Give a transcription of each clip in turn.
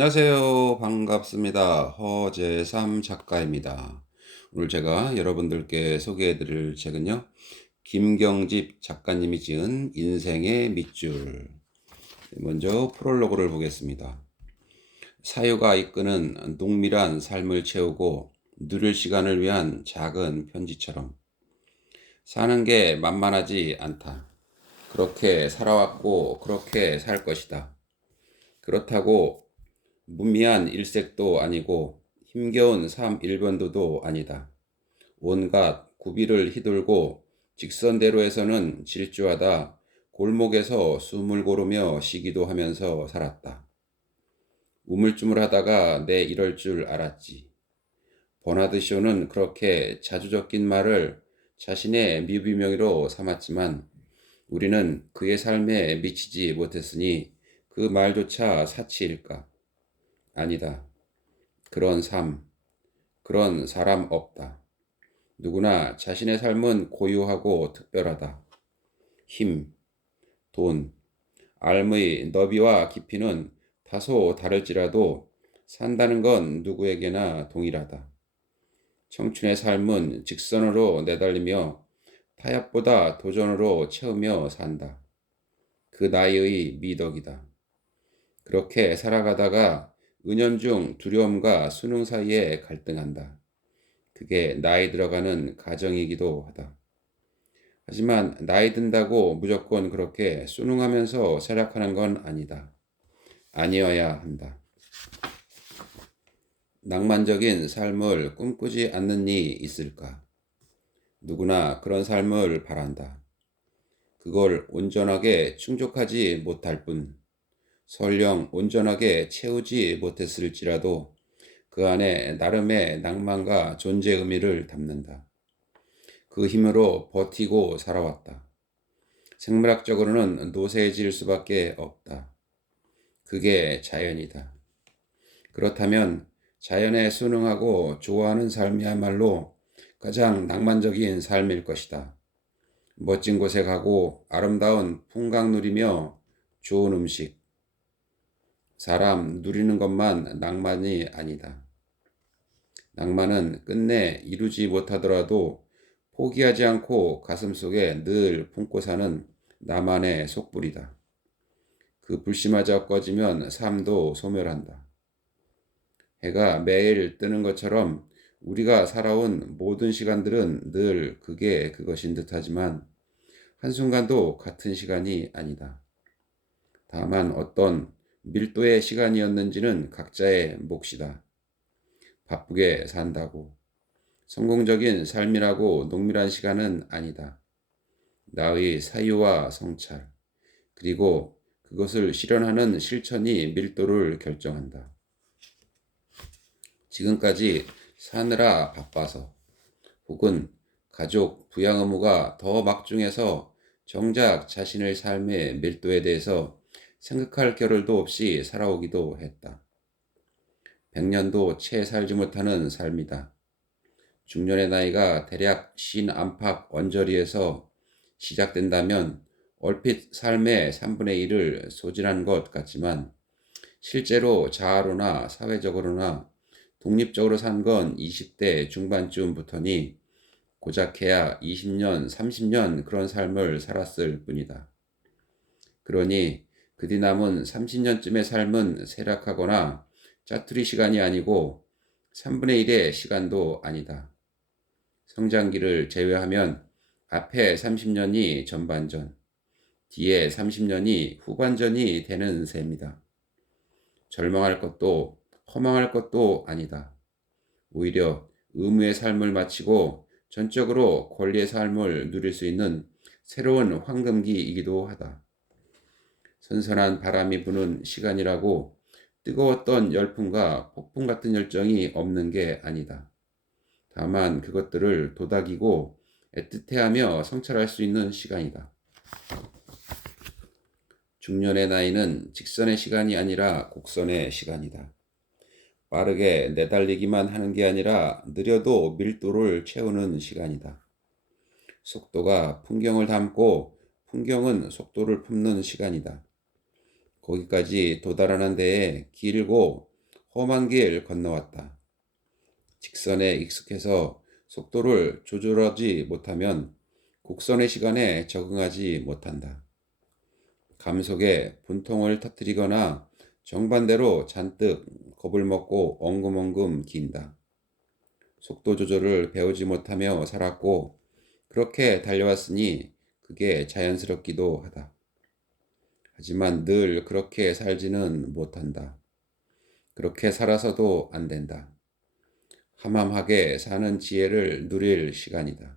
안녕하세요. 반갑습니다. 허재삼 작가입니다. 오늘 제가 여러분들께 소개해 드릴 책은요. 김경집 작가님이 지은 인생의 밑줄. 먼저 프롤로그를 보겠습니다. 사유가 이끄는 농밀한 삶을 채우고 누릴 시간을 위한 작은 편지처럼 사는 게 만만하지 않다. 그렇게 살아왔고 그렇게 살 것이다. 그렇다고 무미한 일색도 아니고 힘겨운 삶 일변도도 아니다. 온갖 구비를 휘둘고 직선대로에서는 질주하다 골목에서 숨을 고르며 쉬기도 하면서 살았다. 우물쭈물하다가 내 이럴 줄 알았지. 버나드 쇼는 그렇게 자주 적긴 말을 자신의 뮤비명의로 삼았지만 우리는 그의 삶에 미치지 못했으니 그 말조차 사치일까? 아니다. 그런 삶, 그런 사람 없다. 누구나 자신의 삶은 고유하고 특별하다. 힘, 돈, 삶의 너비와 깊이는 다소 다를지라도 산다는 건 누구에게나 동일하다. 청춘의 삶은 직선으로 내달리며 타협보다 도전으로 채우며 산다. 그 나이의 미덕이다. 그렇게 살아가다가 은연중 두려움과 순응 사이에 갈등한다. 그게 나이 들어가는 과정이기도 하다. 하지만 나이 든다고 무조건 그렇게 순응하면서 살아가는 건 아니다. 아니어야 한다. 낭만적인 삶을 꿈꾸지 않는 이 있을까? 누구나 그런 삶을 바란다. 그걸 온전하게 충족하지 못할 뿐, 설령 온전하게 채우지 못했을지라도 그 안에 나름의 낭만과 존재 의미를 담는다. 그 힘으로 버티고 살아왔다. 생물학적으로는 노쇠해질 수밖에 없다. 그게 자연이다. 그렇다면 자연에 순응하고 좋아하는 삶이야말로 가장 낭만적인 삶일 것이다. 멋진 곳에 가고 아름다운 풍광 누리며 좋은 음식, 사람 누리는 것만 낭만이 아니다. 낭만은 끝내 이루지 못하더라도 포기하지 않고 가슴속에 늘 품고 사는 나만의 속불이다. 그 불씨마저 꺼지면 삶도 소멸한다. 해가 매일 뜨는 것처럼 우리가 살아온 모든 시간들은 늘 그게 그것인 듯하지만 한순간도 같은 시간이 아니다. 다만 어떤 밀도의 시간이었는지는 각자의 몫이다. 바쁘게 산다고 성공적인 삶이라고 농밀한 시간은 아니다. 나의 사유와 성찰, 그리고 그것을 실현하는 실천이 밀도를 결정한다. 지금까지 사느라 바빠서 혹은 가족 부양 의무가 더 막중해서 정작 자신의 삶의 밀도에 대해서 생각할 겨를도 없이 살아오기도 했다. 100년도 채 살지 못하는 삶이다. 중년의 나이가 대략 50 안팎 언저리에서 시작된다면 얼핏 삶의 3분의 1을 소진한 것 같지만 실제로 자아로나 사회적으로나 독립적으로 산 건 20대 중반쯤부터니 고작해야 20년, 30년 그런 삶을 살았을 뿐이다. 그러니 그 뒤 남은 30년쯤의 삶은 세락하거나 짜투리 시간이 아니고 3분의 1의 시간도 아니다. 성장기를 제외하면 앞에 30년이 전반전, 뒤에 30년이 후반전이 되는 셈이다. 절망할 것도 허망할 것도 아니다. 오히려 의무의 삶을 마치고 전적으로 권리의 삶을 누릴 수 있는 새로운 황금기이기도 하다. 선선한 바람이 부는 시간이라고 뜨거웠던 열풍과 폭풍 같은 열정이 없는 게 아니다. 다만 그것들을 도닥이고 애틋해하며 성찰할 수 있는 시간이다. 중년의 나이는 직선의 시간이 아니라 곡선의 시간이다. 빠르게 내달리기만 하는 게 아니라 느려도 밀도를 채우는 시간이다. 속도가 풍경을 담고 풍경은 속도를 품는 시간이다. 거기까지 도달하는 데에 길고 험한 길 건너왔다. 직선에 익숙해서 속도를 조절하지 못하면 곡선의 시간에 적응하지 못한다. 감속에 분통을 터뜨리거나 정반대로 잔뜩 겁을 먹고 엉금엉금 긴다. 속도 조절을 배우지 못하며 살았고 그렇게 달려왔으니 그게 자연스럽기도 하다. 하지만 늘 그렇게 살지는 못한다. 그렇게 살아서도 안 된다. 함함하게 사는 지혜를 누릴 시간이다.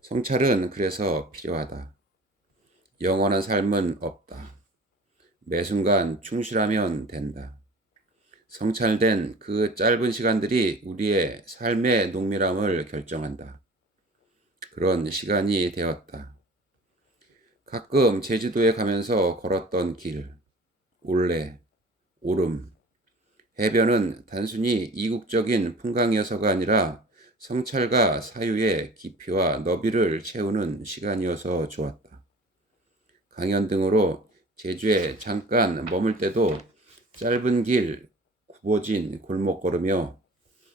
성찰은 그래서 필요하다. 영원한 삶은 없다. 매 순간 충실하면 된다. 성찰된 그 짧은 시간들이 우리의 삶의 농밀함을 결정한다. 그런 시간이 되었다. 가끔 제주도에 가면서 걸었던 길, 올레, 오름, 해변은 단순히 이국적인 풍광이어서가 아니라 성찰과 사유의 깊이와 너비를 채우는 시간이어서 좋았다. 강연 등으로 제주에 잠깐 머물 때도 짧은 길, 굽어진 골목 걸으며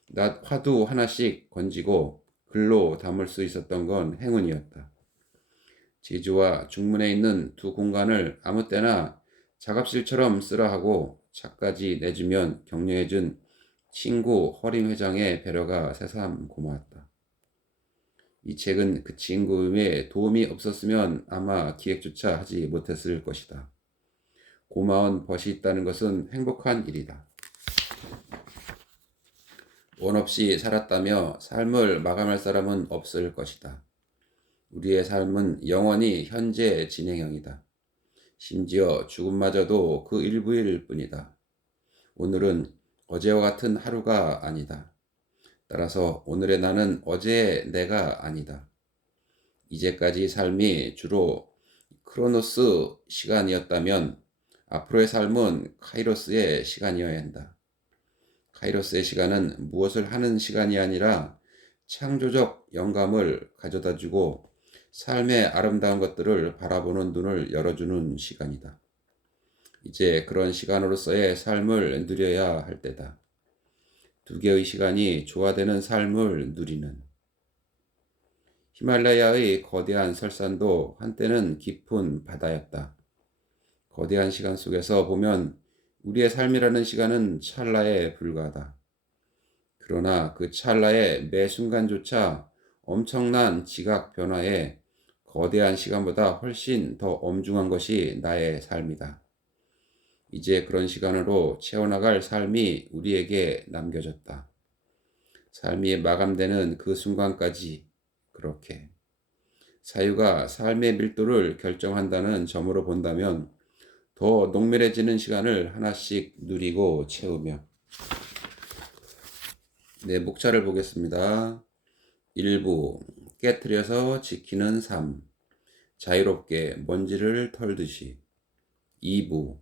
낮 화두 하나씩 건지고 글로 담을 수 있었던 건 행운이었다. 제주와 중문에 있는 두 공간을 아무 때나 작업실처럼 쓰라 하고 차까지 내주면 격려해준 친구 허림 회장의 배려가 새삼 고마웠다. 이 책은 그 친구의 도움이 없었으면 아마 기획조차 하지 못했을 것이다. 고마운 벗이 있다는 것은 행복한 일이다. 원 없이 살았다며 삶을 마감할 사람은 없을 것이다. 우리의 삶은 영원히 현재 진행형이다. 심지어 죽음마저도 그 일부일 뿐이다. 오늘은 어제와 같은 하루가 아니다. 따라서 오늘의 나는 어제의 내가 아니다. 이제까지 삶이 주로 크로노스 시간이었다면 앞으로의 삶은 카이로스의 시간이어야 한다. 카이로스의 시간은 무엇을 하는 시간이 아니라 창조적 영감을 가져다주고 삶의 아름다운 것들을 바라보는 눈을 열어주는 시간이다. 이제 그런 시간으로서의 삶을 누려야 할 때다. 두 개의 시간이 조화되는 삶을 누리는. 히말라야의 거대한 설산도 한때는 깊은 바다였다. 거대한 시간 속에서 보면 우리의 삶이라는 시간은 찰나에 불과하다. 그러나 그 찰나의 매 순간조차 엄청난 지각 변화에 거대한 시간보다 훨씬 더 엄중한 것이 나의 삶이다. 이제 그런 시간으로 채워나갈 삶이 우리에게 남겨졌다. 삶이 마감되는 그 순간까지 그렇게. 사유가 삶의 밀도를 결정한다는 점으로 본다면 더 농밀해지는 시간을 하나씩 누리고 채우며. 네, 목차를 보겠습니다. 1부, 깨트려서 지키는 삶. 자유롭게 먼지를 털듯이. 2부,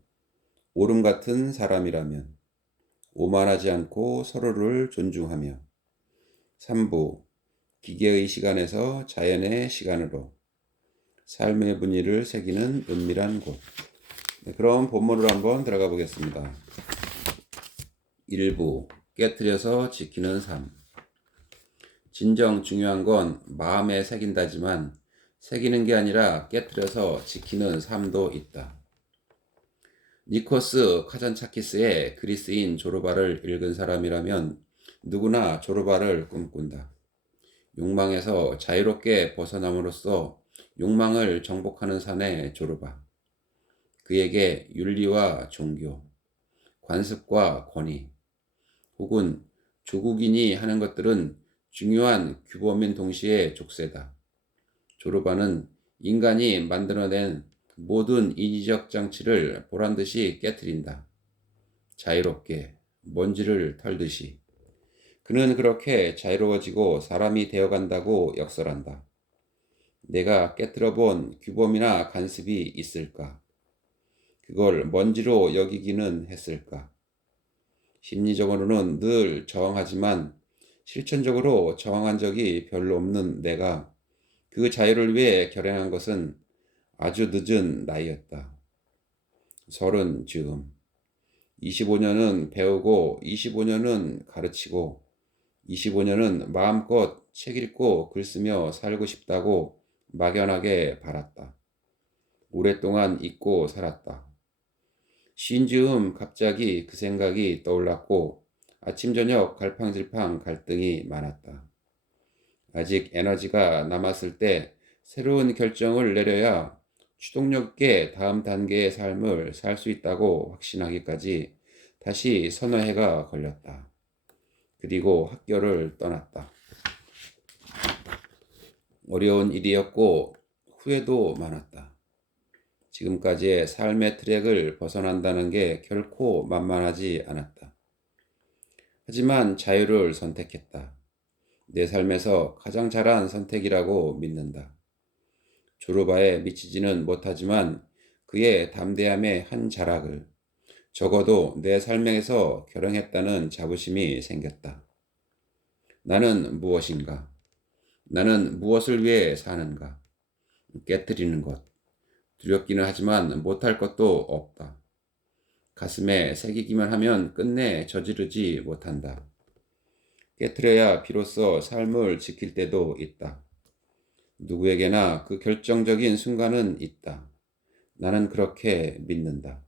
오름 같은 사람이라면. 오만하지 않고 서로를 존중하며. 3부, 기계의 시간에서 자연의 시간으로. 삶의 분위를 새기는 은밀한 곳. 네, 그럼 본문으로 한번 들어가 보겠습니다. 1부, 깨트려서 지키는 삶. 진정 중요한 건 마음에 새긴다지만 새기는 게 아니라 깨트려서 지키는 삶도 있다. 니코스 카잔차키스의 그리스인 조르바를 읽은 사람이라면 누구나 조르바를 꿈꾼다. 욕망에서 자유롭게 벗어남으로써 욕망을 정복하는 산의 조르바. 그에게 윤리와 종교, 관습과 권위, 혹은 조국인이 하는 것들은 중요한 규범인 동시에 족쇄다. 조르바는 인간이 만들어낸 모든 인위적 장치를 보란듯이 깨트린다. 자유롭게 먼지를 털듯이. 그는 그렇게 자유로워지고 사람이 되어간다고 역설한다. 내가 깨트려본 규범이나 간습이 있을까? 그걸 먼지로 여기기는 했을까? 심리적으로는 늘 저항하지만 실천적으로 저항한 적이 별로 없는 내가 그 자유를 위해 결행한 것은 아주 늦은 나이였다. 30 즈음. 25년은 배우고 25년은 가르치고 25년은 마음껏 책 읽고 글 쓰며 살고 싶다고 막연하게 바랐다. 오랫동안 잊고 살았다. 쉰 즈음 갑자기 그 생각이 떠올랐고 아침 저녁 갈팡질팡 갈등이 많았다. 아직 에너지가 남았을 때 새로운 결정을 내려야 추동력 있게 다음 단계의 삶을 살 수 있다고 확신하기까지 다시 서너 해가 걸렸다. 그리고 학교를 떠났다. 어려운 일이었고 후회도 많았다. 지금까지의 삶의 트랙을 벗어난다는 게 결코 만만하지 않았다. 하지만 자유를 선택했다. 내 삶에서 가장 잘한 선택이라고 믿는다. 조르바에 미치지는 못하지만 그의 담대함의 한 자락을 적어도 내 삶에서 결행했다는 자부심이 생겼다. 나는 무엇인가? 나는 무엇을 위해 사는가? 깨트리는 것. 두렵기는 하지만 못할 것도 없다. 가슴에 새기기만 하면 끝내 저지르지 못한다. 깨트려야 비로소 삶을 지킬 때도 있다. 누구에게나 그 결정적인 순간은 있다. 나는 그렇게 믿는다.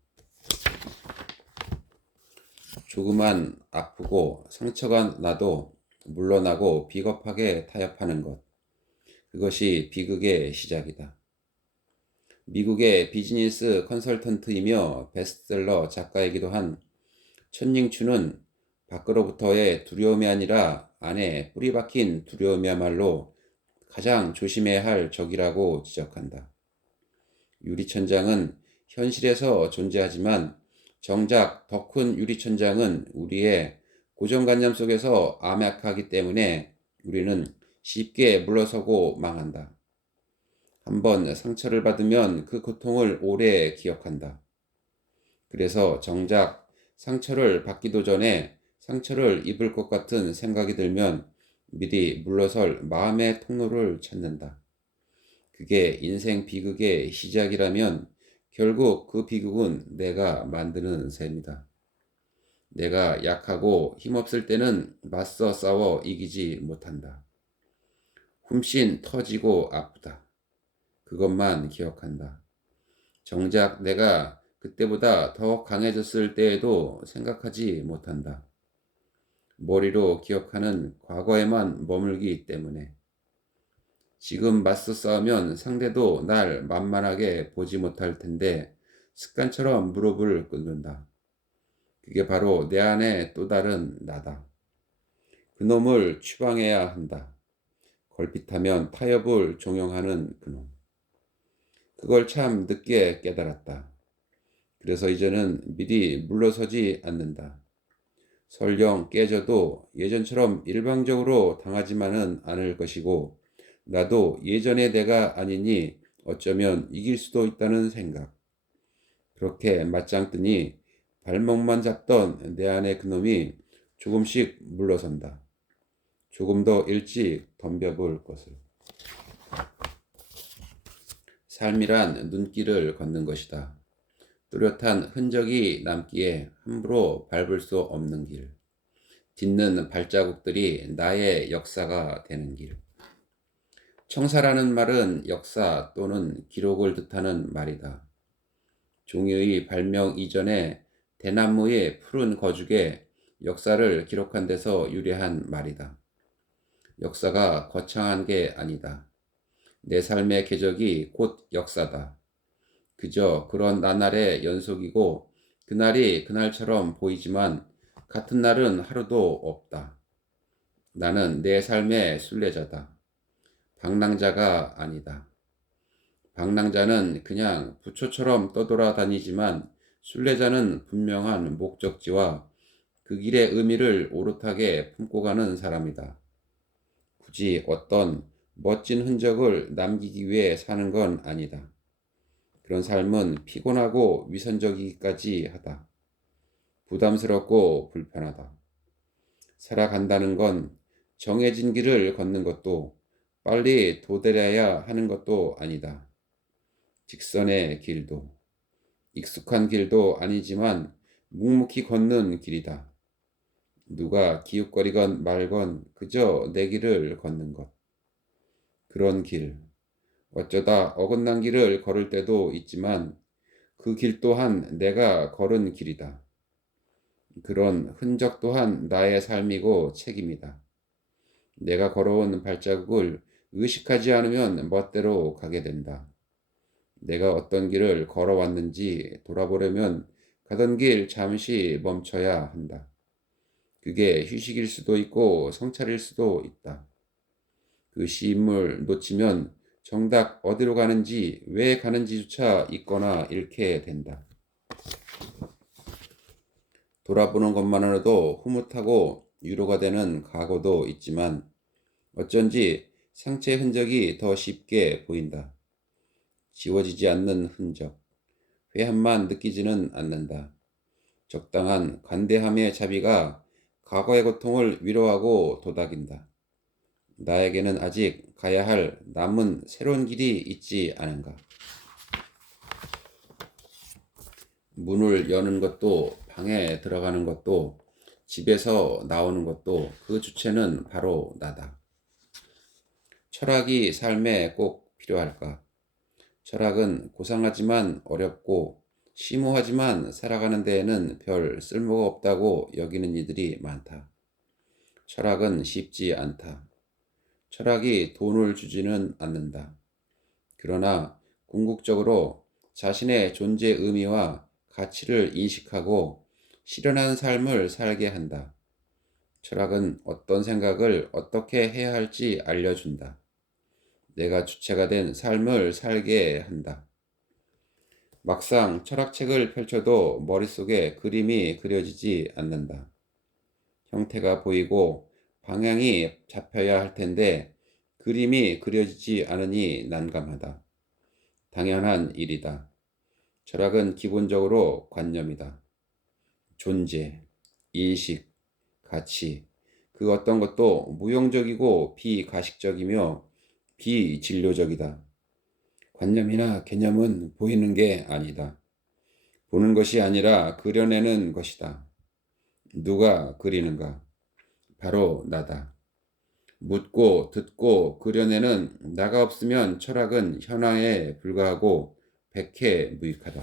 조금만 아프고 상처가 나도 물러나고 비겁하게 타협하는 것. 그것이 비극의 시작이다. 미국의 비즈니스 컨설턴트이며 베스트셀러 작가이기도 한 천닝추는 밖으로부터의 두려움이 아니라 안에 뿌리 박힌 두려움이야말로 가장 조심해야 할 적이라고 지적한다. 유리천장은 현실에서 존재하지만 정작 더 큰 유리천장은 우리의 고정관념 속에서 암약하기 때문에 우리는 쉽게 물러서고 망한다. 한번 상처를 받으면 그 고통을 오래 기억한다. 그래서 정작 상처를 받기도 전에 상처를 입을 것 같은 생각이 들면 미리 물러설 마음의 통로를 찾는다. 그게 인생 비극의 시작이라면 결국 그 비극은 내가 만드는 셈이다. 내가 약하고 힘없을 때는 맞서 싸워 이기지 못한다. 훔씬 터지고 아프다. 그것만 기억한다. 정작 내가 그때보다 더 강해졌을 때에도 생각하지 못한다. 머리로 기억하는 과거에만 머물기 때문에. 지금 맞서 싸우면 상대도 날 만만하게 보지 못할 텐데 습관처럼 무릎을 꿇는다. 그게 바로 내 안의 또 다른 나다. 그놈을 추방해야 한다. 걸핏하면 타협을 종용하는 그놈. 그걸 참 늦게 깨달았다. 그래서 이제는 미리 물러서지 않는다. 설령 깨져도 예전처럼 일방적으로 당하지만은 않을 것이고 나도 예전의 내가 아니니 어쩌면 이길 수도 있다는 생각. 그렇게 맞짱 뜨니 발목만 잡던 내 안의 그놈이 조금씩 물러선다. 조금 더 일찍 덤벼볼 것을. 삶이란 눈길을 걷는 것이다. 뚜렷한 흔적이 남기에 함부로 밟을 수 없는 길. 딛는 발자국들이 나의 역사가 되는 길. 청사라는 말은 역사 또는 기록을 뜻하는 말이다. 종이의 발명 이전에 대나무의 푸른 거죽에 역사를 기록한 데서 유래한 말이다. 역사가 거창한 게 아니다. 내 삶의 궤적이 곧 역사다. 그저 그런 나날의 연속이고 그날이 그날처럼 보이지만 같은 날은 하루도 없다. 나는 내 삶의 순례자다. 방랑자가 아니다. 방랑자는 그냥 부초처럼 떠돌아다니지만 순례자는 분명한 목적지와 그 길의 의미를 오롯하게 품고 가는 사람이다. 굳이 어떤 멋진 흔적을 남기기 위해 사는 건 아니다. 그런 삶은 피곤하고 위선적이기까지 하다. 부담스럽고 불편하다. 살아간다는 건 정해진 길을 걷는 것도 빨리 도달해야 하는 것도 아니다. 직선의 길도 익숙한 길도 아니지만 묵묵히 걷는 길이다. 누가 기웃거리건 말건 그저 내 길을 걷는 것. 그런 길. 어쩌다 어긋난 길을 걸을 때도 있지만 그 길 또한 내가 걸은 길이다. 그런 흔적 또한 나의 삶이고 책임이다. 내가 걸어온 발자국을 의식하지 않으면 멋대로 가게 된다. 내가 어떤 길을 걸어왔는지 돌아보려면 가던 길 잠시 멈춰야 한다. 그게 휴식일 수도 있고 성찰일 수도 있다. 그 시인물 놓치면 정작 어디로 가는지 왜 가는지조차 잊거나 잃게 된다. 돌아보는 것만으로도 흐뭇하고 위로가 되는 각오도 있지만 어쩐지 상처의 흔적이 더 쉽게 보인다. 지워지지 않는 흔적, 회한만 느끼지는 않는다. 적당한 관대함의 자비가 과거의 고통을 위로하고 도닥인다. 나에게는 아직 가야 할 남은 새로운 길이 있지 않은가. 문을 여는 것도 방에 들어가는 것도 집에서 나오는 것도 그 주체는 바로 나다. 철학이 삶에 꼭 필요할까? 철학은 고상하지만 어렵고 심오하지만 살아가는 데에는 별 쓸모가 없다고 여기는 이들이 많다. 철학은 쉽지 않다. 철학이 돈을 주지는 않는다. 그러나 궁극적으로 자신의 존재 의미와 가치를 인식하고 실현한 삶을 살게 한다. 철학은 어떤 생각을 어떻게 해야 할지 알려준다. 내가 주체가 된 삶을 살게 한다. 막상 철학책을 펼쳐도 머릿속에 그림이 그려지지 않는다. 형태가 보이고 방향이 잡혀야 할 텐데 그림이 그려지지 않으니 난감하다. 당연한 일이다. 철학은 기본적으로 관념이다. 존재, 인식, 가치, 그 어떤 것도 무용적이고 비가식적이며 비진료적이다. 관념이나 개념은 보이는 게 아니다. 보는 것이 아니라 그려내는 것이다. 누가 그리는가? 바로 나다. 묻고 듣고 그려내는 나가 없으면 철학은 현황에 불과하고 백해무익하다.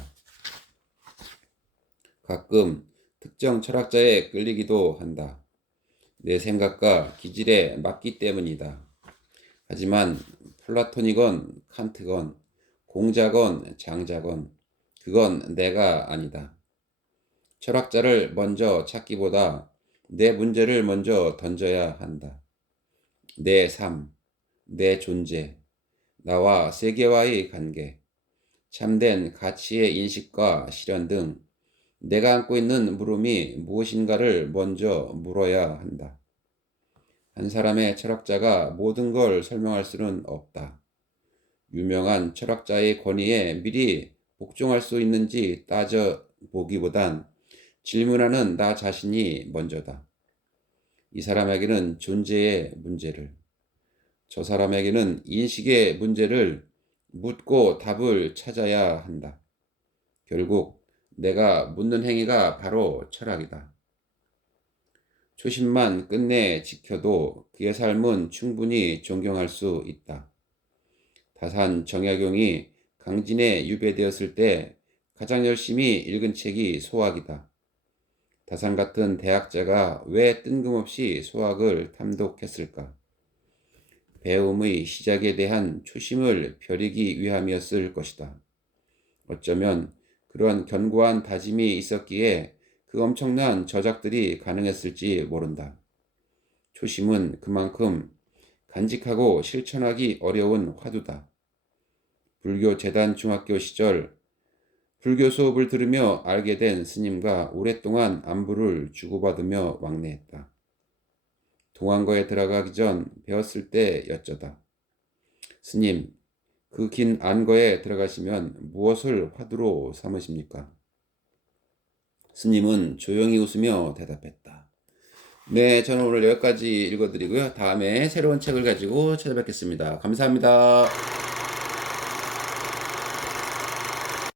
가끔 특정 철학자에 끌리기도 한다. 내 생각과 기질에 맞기 때문이다. 하지만 플라톤이건 칸트건 공자건 장자건 그건 내가 아니다. 철학자를 먼저 찾기보다 내 문제를 먼저 던져야 한다. 내 삶, 내 존재, 나와 세계와의 관계, 참된 가치의 인식과 실현 등 내가 안고 있는 물음이 무엇인가를 먼저 물어야 한다. 한 사람의 철학자가 모든 걸 설명할 수는 없다. 유명한 철학자의 권위에 미리 복종할 수 있는지 따져보기보단 질문하는 나 자신이 먼저다. 이 사람에게는 존재의 문제를, 저 사람에게는 인식의 문제를 묻고 답을 찾아야 한다. 결국 내가 묻는 행위가 바로 철학이다. 초심만 끝내 지켜도 그의 삶은 충분히 존경할 수 있다. 다산 정약용이 강진에 유배되었을 때 가장 열심히 읽은 책이 소학이다. 다산 같은 대학자가 왜 뜬금없이 소학을 탐독했을까? 배움의 시작에 대한 초심을 벼리기 위함이었을 것이다. 어쩌면 그런 견고한 다짐이 있었기에 그 엄청난 저작들이 가능했을지 모른다. 초심은 그만큼 간직하고 실천하기 어려운 화두다. 불교 재단 중학교 시절 불교 수업을 들으며 알게 된 스님과 오랫동안 안부를 주고받으며 왕래했다. 동안거에 들어가기 전 배웠을 때 여쩌다. 스님, 그 긴 안거에 들어가시면 무엇을 화두로 삼으십니까? 스님은 조용히 웃으며 대답했다. 네, 저는 오늘 여기까지 읽어드리고요. 다음에 새로운 책을 가지고 찾아뵙겠습니다. 감사합니다.